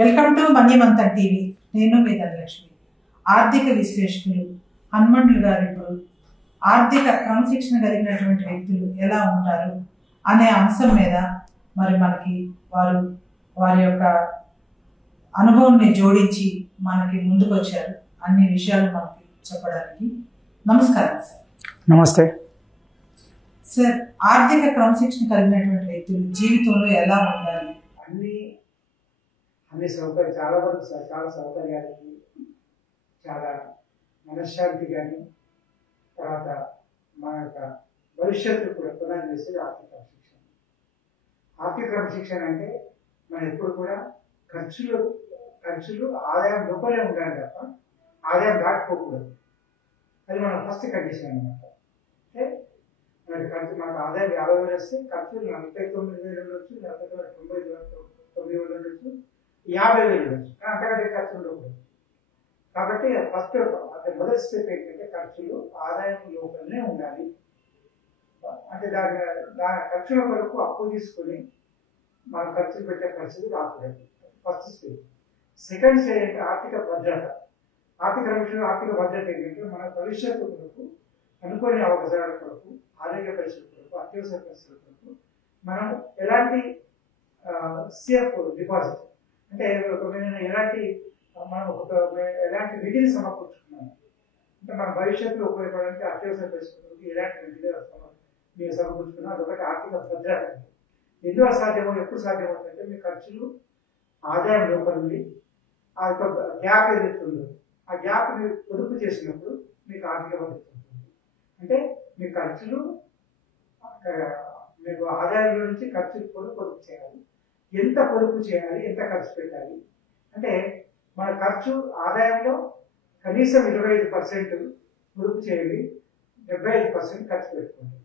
Welcome to మన్యమంతన్ TV. నేను మీ ధనలక్ష్మి. ఆర్థిక విశ్లేషకులు హనుమంతులు గారు ఇప్పుడు ఆర్థిక క్రమశిక్షణ కలిగినటువంటి వ్యక్తులు ఎలా ఉంటారు అనే అంశం మీద మరి మనకి వారి యొక్క అనుభవాన్ని జోడించి మనకి ముందుకు వచ్చారు. అన్ని విషయాలు మనకి చెప్పడానికి. నమస్కారం సార్. నమస్తే సార్, ఆర్థిక క్రమశిక్షణ కలిగినటువంటి వ్యక్తులు జీవితంలో ఎలా ఉండాలి? అన్ని సౌకర్యాలు చాలా వరకు చాలా సౌకర్యాలకి చాలా మనశ్శాంతి కానీ తర్వాత మన యొక్క భవిష్యత్తు కూడా పునాది వేసేది ఆర్థిక క్రమశిక్షణ. ఆర్థిక క్రమశిక్షణ అంటే మనం ఎప్పుడు కూడా ఖర్చులు ఆదాయం లోపలే ఉండాలి తప్ప ఆదాయం దాటిపోకూడదు. అది మన ఫస్ట్ కండిషన్ అనమాట. అంటే మనకు ఆదాయం 50,000 వస్తే ఖర్చులు 49,000 ఉండొచ్చు, 99,000 ఉండొచ్చు, 50,000 ఉండొచ్చు, అంతకంటే ఖర్చు ఉండకూడదు. కాబట్టి ఫస్ట్ మొదటి స్టెప్ ఏంటంటే ఖర్చులు ఆదాయం లోపలనే ఉండాలి. అంటే దాని ఖర్చుల కొరకు అప్పు తీసుకొని మనం ఖర్చులు పెట్టే పరిస్థితి రాకూడదు. First step. సెకండ్ స్టేజ్ అంటే ఆర్థిక భద్రత. ఆర్థిక భద్రత ఏంటంటే మన భవిష్యత్తు కొరకు అనుకోని అవసరాల కొరకు, ఆరోగ్య పరిస్థితుల కొరకు, అత్యవసర పరిస్థితుల కొరకు మనం ఎలాంటి సేఫ్ డిపాజిట్ అంటే ఎలాంటి నిధిని సమకూర్చుకున్నాము అంటే మన భవిష్యత్తులో ఉపయోగపడడానికి అత్యవసర పరిస్థితులకు ఎలాంటి నిధిని మీరు సమకూర్చుకున్నాం. అదొకటి ఆర్థిక భద్రత. ఎందుకు అసాధ్యమో ఎప్పుడు సాధ్యమవుతుందంటే మీ ఖర్చులు ఆదాయం లోపల నుండి ఆ యొక్క గ్యాప్ ఏదైతుందో ఆ గ్యాప్ మీరు పొదుపు చేసినప్పుడు మీకు ఆర్థిక భద్రత ఉంటుంది. అంటే మీ ఖర్చులు మీకు ఆదాయంలో నుంచి ఖర్చులు పొదుపు చేయాలి. ఎంత పొదుపు చేయాలి, ఎంత ఖర్చు పెట్టాలి అంటే మన ఖర్చు ఆదాయంలో కనీసం 25% పొదుపు చేయాలి, 75% ఖర్చు పెట్టుకోండి.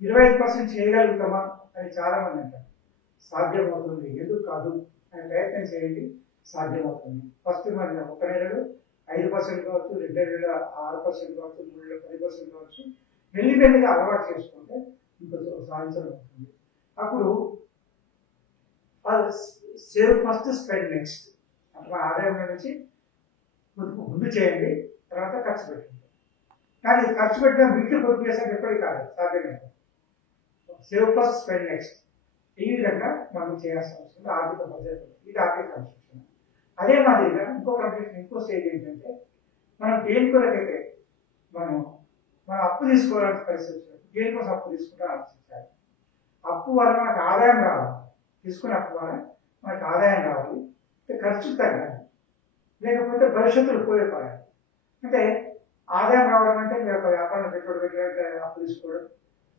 25% చేయగలుగుతామా అని చాలా మంది అంటారు. సాధ్యమవుతుంది, ఎందుకు కాదు అని ప్రయత్నం చేయండి, సాధ్యమవుతుంది. ఫస్ట్ మరి 1 నెలలో 5% కావచ్చు, 2 నెలలు 6% కావచ్చు, 3 నెలలు 10% కావచ్చు, మెల్లిమెల్లిగా అలవాటు చేసుకుంటే ఇంకో సాధించడం అవుతుంది. అప్పుడు సేవ్ ఫస్ట్ స్పెండ్ నెక్స్ట్ అంటే మన ఆదాయం నుంచి ముందు చేయండి, తర్వాత ఖర్చు పెట్టండి. కానీ ఖర్చు పెట్టిన మిగిలిన పొదుపు చేసాక ఎప్పటికీ కాదు, సాధ్యమే. సేవ్ ఫస్ట్ స్పెండ్ నెక్స్ట్ ఈ విధంగా మనం చేయాల్సిన అవసరం ఆర్థిక భద్రత. ఇది ఆర్థిక క్రమశిక్షణ. అదే మాదిరిగా ఇంకో స్టేజ్ ఏంటంటే మనం దేని కొరకైతే మనం అప్పు తీసుకోవాల్సిన పరిస్థితి వచ్చినప్పుడు దేనికోసం అప్పు తీసుకుంటే ఆలోచించాలి. అప్పు వల్ల మనకు ఆదాయం రావాలి, తీసుకున్న అప్పు వల్ల మనకు ఆదాయం రావాలి, ఖర్చు తగ్గాలి, లేకపోతే భవిష్యత్తులో ఉపయోగపడాలి. అంటే ఆదాయం రావడం అంటే మీరు ఒక వ్యాపారంలో పెట్టుబడి పెట్టాలంటే అప్పు తీసుకోవడం,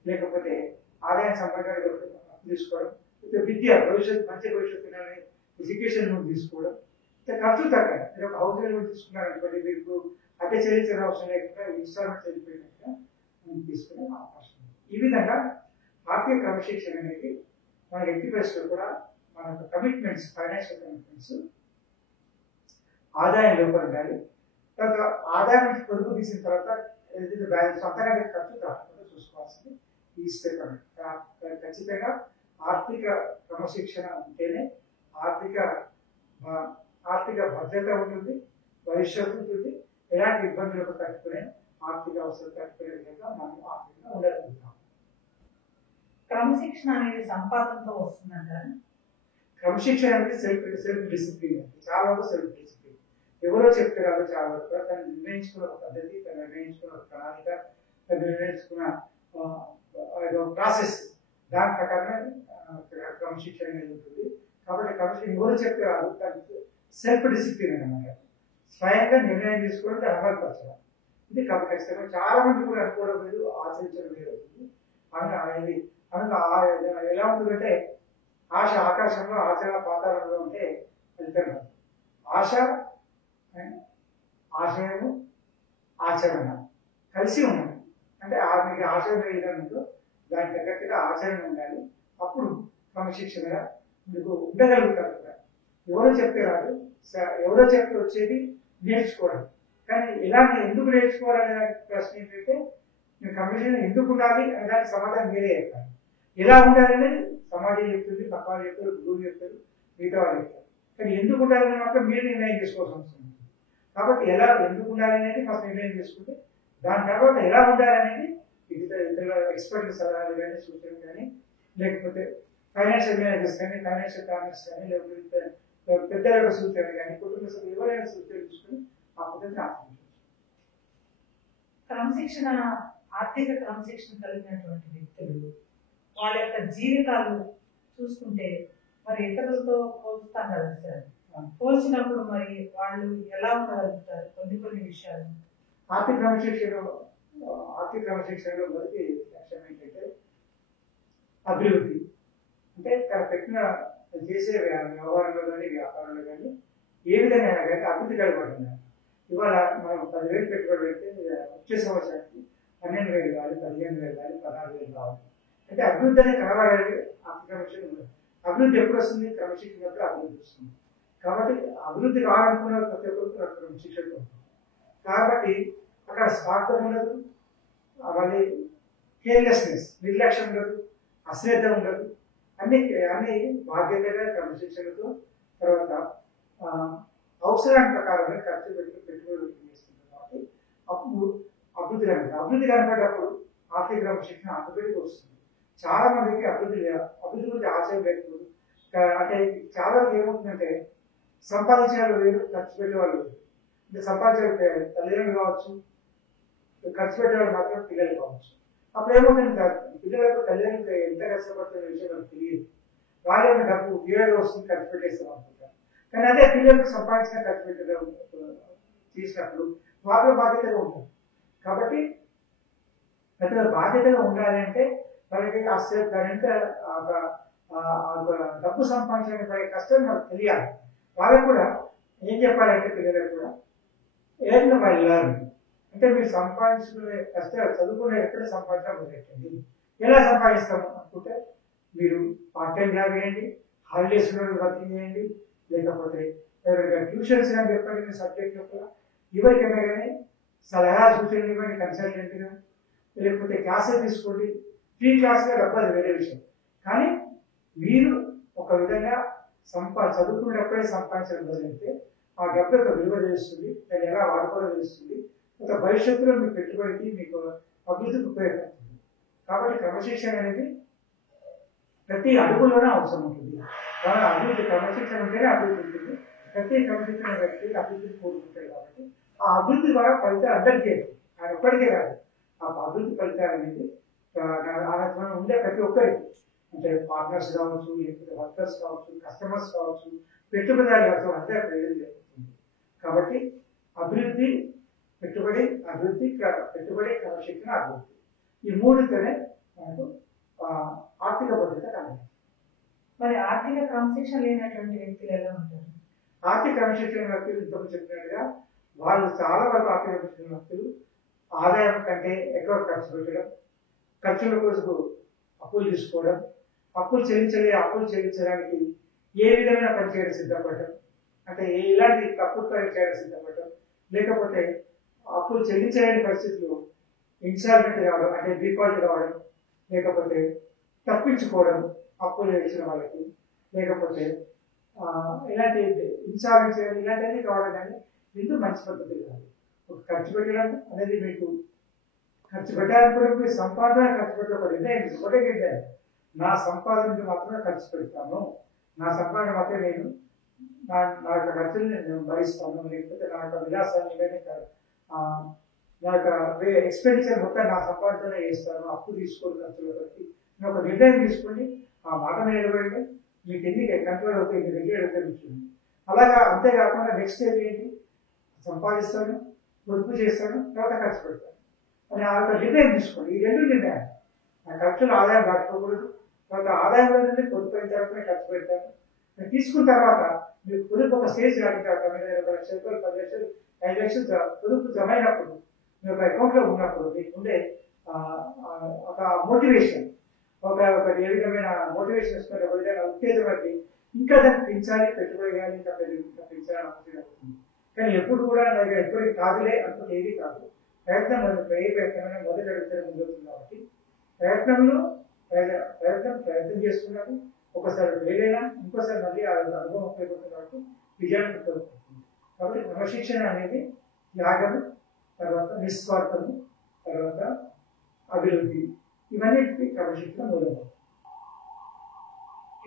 లేకపోతే ఆదాయం సంపాదించడానికి అప్పు తీసుకోవడం, విద్య మంచి భవిష్యత్తు ఎడ్యుకేషన్ లోన్ తీసుకోవడం, ఖర్చు తగ్గాలి. మీరు ఒక హౌస్ లోన్ తీసుకున్నారనుకోండి, మీకు అద్దె చెల్లించిన అవసరం లేకుండా ఇన్స్టాల్మెంట్ చెల్లిపోయినట్టుగా తీసుకునే అవకాశం ఉంది. ఈ విధంగా ఆర్థిక క్రమశిక్షణ అనేది మన ఎట్టి పరిస్థితుల్లో కూడా మన కమిట్మెంట్స్, ఫైనాన్షియల్ కమిట్మెంట్స్ ఆదాయం లోపల ఉండాలి. తర్వాత ఆదాయం నుంచి పొదుపు తీసిన తర్వాత ఏదైతే బ్యాలెన్స్ అంతకంటే ఖర్చు కాకుండా చూసుకోవాల్సింది ఈ స్టెప్ అనేది. ఖచ్చితంగా ఆర్థిక క్రమశిక్షణ ఉంటేనే ఆర్థిక భద్రత ఉంటుంది, భవిష్యత్తు ఉంటుంది, ఎలాంటి ఇబ్బందులకు తట్టుకునే ఆర్థిక అవసరం తట్టుకునే విధంగా మనం ఆర్థికంగా ఉండగలుగుతాం. క్రమశిక్షణ అనేది సంపాదనతో వస్తుందంటారు. క్రమశిక్షణ అనేది సెల్ఫ్ డిసిప్లిన్. చాలా వరకు సెల్ఫ్ డిసిప్లిన్. ఎవరో చెప్తే కాదు, చాలా వరకు తను నిర్ణయించుకున్న ఒక పద్ధతి, తను నిర్ణయించుకున్న ఒక ప్రణాళిక, తను నిర్ణయించుకున్న ప్రాసెస్, దాని ప్రకారమే క్రమశిక్షణ అనేది ఉంటుంది. కాబట్టి క్రమశిక్షణ ఎవరు చెప్తే కాదు, సెల్ఫ్ డిసిప్లిన్ అనమాట. స్వయంగా నిర్ణయం తీసుకోవడం, దాన్ని అమలుపరచడం. ఇది ఖచ్చితంగా చాలా మంది కూడా అనుకోవడం లేదు, ఆచరించడం లేదు అవుతుంది. ఎలా ఉంటుందంటే ఆశ ఆకాశంలో, ఆచరణ పాతాళంలో ఉంటే ఫలితం రాదు. ఆశయము ఆచరణ కలిసి ఉండాలి. అంటే మీకు ఆశయం ఏదైనా ఉందో దానికి తగ్గట్టుగా ఆచరణ ఉండాలి. అప్పుడు క్రమశిక్షణగా మీకు ఉండగలుగుతారు కూడా. ఎవరో చెప్తే రాదు, ఎవరో చెప్తే వచ్చేది నేర్చుకోవడం. కానీ ఎందుకు నేర్చుకోవాలనే ప్రశ్న ఏంటంటే మీరు క్రమశిక్షణ ఎందుకు ఉండాలి అనే దానికి సమాధానం మీరే చెప్తారు. ఎలా ఉండాలని సమాజం చెప్తుంది, పక్క వాళ్ళు చెప్తారు, గురువు చెప్తారు, మిగతా వాళ్ళు చెప్తారు. కానీ ఎందుకు ఉండాలని మాత్రం మీరు నిర్ణయం చేసుకోవాల్సిన అవసరం ఉంది. కాబట్టి ఎలా ఎందుకు ఉండాలనేది ఫస్ట్ నిర్ణయం చేసుకుంటే దాని తర్వాత ఎలా ఉండాలనేది ఇతర ఎక్స్పర్ట్ల సలహాలు కానీ సూచనలు కానీ లేకపోతే ఫైనాన్షియల్ మేనేజర్స్ కానీ ఫైనాన్షియల్ ప్లానర్స్ కానీ లేకపోతే పెద్దల యొక్క సూచనలు కానీ కుటుంబ సభ్యులు ఎవరైనా సూచనలు తీసుకుని ఆ పద్ధతిని ఆచరించవచ్చు. క్రమశిక్షణ ఆర్థిక క్రమశిక్షణ కలిగినటువంటి వ్యక్తులు వాళ్ళ యొక్క జీవితాలు చూసుకుంటే మరి ఇతరులతో పోల్చుతాం కదా సార్, పోల్చినప్పుడు మరి వాళ్ళు ఎలా ఉండగలుగుతారు కొన్ని విషయాలు? ఆర్థిక క్రమశిక్షణలో మొదటి లక్ష్యం ఏంటంటే అభివృద్ధి. అంటే తన పెట్టిన చేసే వ్యవహారంలో కానీ వ్యాపారంలో కానీ ఏ విధంగా కానీ అభివృద్ధి కలగబడుతున్నారు. ఇవాళ మనం 10,000 పెట్టుబడి పెడితే వచ్చే సంవత్సరానికి 12,000 కావాలి, 15,000 కావాలి, 16,000 కావాలి. అంటే అభివృద్ధి అనేది కనబడాలి. ఆర్థిక క్రమశిక్షణ అభివృద్ధి ఎప్పుడు వస్తుంది? క్రమశిక్షణ అభివృద్ధి వస్తుంది. కాబట్టి అభివృద్ధి కావాలనుకున్న ప్రతి ఒక్కరికి క్రమశిక్షణ ఉంటుంది. కాబట్టి అక్కడ స్వార్థం ఉండదు, మళ్ళీ కేర్లెస్నెస్ నిర్లక్ష్యం ఉండదు, అశ్రద్ధ ఉండదు. అన్ని బాధ్యతగా క్రమశిక్షణతో తర్వాత అవసరాన్ని ప్రకారమే ఖర్చు పెట్టుబడి చేస్తుంది. కాబట్టి అప్పుడు అభివృద్ధి కనుక అభివృద్ధి కనపడేటప్పుడు ఆర్థిక క్రమశిక్షణ అభివృద్ధికి వస్తుంది. చాలా మందికి అభివృద్ధి గురించి ఆశయం లేకపోదు. అంటే చాలా వరకు ఏమవుతుందంటే సంపాదించే వాళ్ళు వేరు, ఖర్చు పెట్టే వాళ్ళు వేరు. అంటే సంపాదించే తల్లిదండ్రులు కావచ్చు, ఖర్చు పెట్టేవాళ్ళు మాత్రం పిల్లలు కావచ్చు. అప్పుడు ఏమవుతుంది, పిల్లలకు తల్లిదండ్రులు ఎంత కష్టపడుతున్న విషయం మనకు తెలియదు. వాళ్ళ డబ్బు వేరేగా వస్తుంది, ఖర్చు పెట్టేస్తాం అనుకుంటారు. కానీ అదే పిల్లలకు సంపాదించిన ఖర్చు పెట్టడం చేసినప్పుడు వాళ్ళ బాధ్యతగా ఉంటారు. కాబట్టి అతను బాధ్యతగా ఉండాలి అంటే వాళ్ళకి దానింత డబ్బు సంపాదించడానికి పడే కష్టం మనకు తెలియాలి. వాళ్ళకు కూడా ఏం చెప్పాలంటే పిల్లలకు కూడా ఏదైనా వాళ్ళు అంటే మీరు సంపాదించుకునే కష్టాలు చదువుకునే ఎక్కడ సంపాదించడం మొదలెట్టండి. ఎలా సంపాదిస్తాము అనుకుంటే మీరు పార్ట్ టైం జాబ్ చేయండి, హాలిడేస్ వర్కింగ్ చేయండి, లేకపోతే ఎవరైనా ట్యూషన్స్ కానీ చెప్పండి సబ్జెక్ట్ యొక్క ఎవరికైనా కానీ సలహా సూచనలు ఇవ్వండి కన్సల్టెంట్గా, లేకపోతే క్లాసెస్ తీసుకోండి. ఫ్రీ క్లాస్గా డబ్బు అది వేరే విషయం. కానీ మీరు ఒక విధంగా చదువుకునేటప్పుడే సంపాదించడం మొదలైతే ఆ డబ్బు యొక్క విలువ తెలుస్తుంది, దాన్ని ఎలా వాడుకోవడం తెలుస్తుంది, ఒక భవిష్యత్తులో మీ పెట్టుబడికి మీకు అభివృద్ధికి ఉపయోగపడుతుంది. కాబట్టి క్రమశిక్షణ అనేది ప్రతి అడుగులోనే అవసరం ఉంటుంది. కానీ అభివృద్ధి క్రమశిక్షణ ఉంటేనే అభివృద్ధి ఉంటుంది. ప్రతి క్రమశిక్షణ వ్యక్తి అభివృద్ధిని కోరుకుంటాడు. కాబట్టి ఆ అభివృద్ధి ద్వారా ఫలితాలు అందరికీ ఆయన ఒక్కడికే కాదు, ఆ అభివృద్ధి ఫలితాలు అనేది ఆయన ఉండే ప్రతి ఒక్కరికి, అంటే పార్ట్నర్స్ కావచ్చు, లేకపోతే వర్కర్స్ కావచ్చు, కస్టమర్స్ కావచ్చు, పెట్టుబడిదారులు కావచ్చు, అందరూ ప్రయోజనం జరుగుతుంది. కాబట్టి అభివృద్ధి పెట్టుబడి క్రమశిక్షణ అభివృద్ధి ఈ మూడుతోనే మనకు ఆర్థిక భద్రత కలగాలి. మరి ఆర్థిక క్రమశిక్షణ లేనటువంటి వ్యక్తులు ఎలా ఉంటారు? ఆర్థిక క్రమశిక్షణ వ్యక్తులు ఇంతకు చెప్పినట్టుగా వాళ్ళు చాలా వరకు ఆర్థిక క్రమశిక్షణ వ్యక్తులు ఆదాయం కంటే ఎక్కువ ఖర్చు పెట్టడం, ఖర్చుల కోసం అప్పులు తీసుకోవడం, అప్పులు చెల్లించడానికి ఏ విధమైన పని చేయడం సిద్ధపడటం, అంటే ఎలాంటి తప్పుడు పని చేయడం సిద్ధపడటం, లేకపోతే అప్పులు చెల్లించలేని పరిస్థితులు ఇన్సాల్వెంట్ కావడం, అంటే డిఫాల్ట్ కావడం, లేకపోతే తప్పించుకోవడం అప్పులు ఇచ్చిన వాళ్ళకి, లేకపోతే ఇలాంటి ఇన్సాల్వెంట్ చేయడం, ఇలాంటివన్నీ కావడం కానీ ఎందుకు మంచి పద్ధతి కాదు. ఖర్చు పెట్టడం అనేది మీకు ఖర్చు పెట్టాలనుకుంటే మీ సంపాదన ఖర్చు పెట్టడం ఒకటే గెట్టారు. నా సంపాదనకి మాత్రమే ఖర్చు పెడతాను, నా సంపాదన మాత్రం నేను నా యొక్క ఖర్చుని నేను భరిస్తాను, లేకపోతే నా యొక్క విలాసాన్ని కానీ నా యొక్క ఎక్స్పెండిచర్ మొత్తం నా సంపాదనతోనే చేస్తాను, అప్పు తీసుకోండి ఖర్చుల బట్టి నేను ఒక నిర్ణయం తీసుకోండి, ఆ మాట మీద నిలబడి మీకు ఎన్ని కంట్రోల్ అవుతాయి, మీ దగ్గర ఉంటుంది. అలాగా అంతేకాకుండా నెక్స్ట్ స్టేజ్ ఏంటి, సంపాదిస్తాను, పొదుపు చేస్తాను, తర్వాత ఖర్చు పెడతాను అని ఆ యొక్క నిర్ణయం తీసుకోండి. ఈ రెండు నిర్ణయాలు, నా ఖర్చులు ఆదాయం దాటుకోకూడదు, తర్వాత ఆదాయంలో నుండి పొదుపు అయిన తర్వాత ఖర్చు పెడతాను. నేను తీసుకున్న తర్వాత మీకు పొదుపు ఒక స్టేజ్ దాటిన తర్వాత 1 లక్షలు 10 లక్షలు 5 లక్షలు పొదుపు జమ అయినప్పుడు మీ యొక్క అకౌంట్లో ఉన్నప్పుడు మీకు ఉండే ఒక మోటివేషన్, ఒక ఏ విధమైన మోటివేషన్ ఇస్తున్న ఒక విధంగా ఉత్తేజం అయితే ఇంకా దాన్ని పెంచాలి, పెట్టుబడి చేయాలి, ఇంకా పెంచాలని అవుతుంది. కానీ ఎప్పుడు కూడా నాకు ఎప్పటికీ కాదులే అనుకుంటే ఏది కాదు. ప్రయత్నం ప్రయత్నమైన మొదటి అడుగుతారు ముందుతుంది. కాబట్టి ప్రయత్నం చేస్తున్నాము, ఒకసారి ఫెయిల్ ఇంకోసారి మళ్ళీ ఆ అనుభవం ఉపయోగపడుతుంది కాబట్టి విజయానికి ఉపయోగపడుతుంది. కాబట్టి క్రమశిక్షణ అనేది త్యాగము, తర్వాత నిస్వార్థము, తర్వాత అభివృద్ధి, ఇవన్నిటికీ క్రమశిక్షణ మూలం.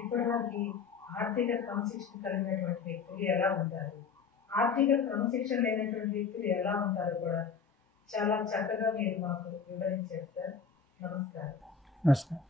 ఇప్పటివరకు ఆర్థిక క్రమశిక్షణ కలిగినటువంటి వ్యక్తులు ఎలా ఉంటారు, ఆర్థిక క్రమశిక్షణ లేనటువంటి వ్యక్తులు ఎలా ఉంటారు కూడా చాలా చక్కగా మీరు మాకు వివరించారు సార్. నమస్కారం. నమస్కారం.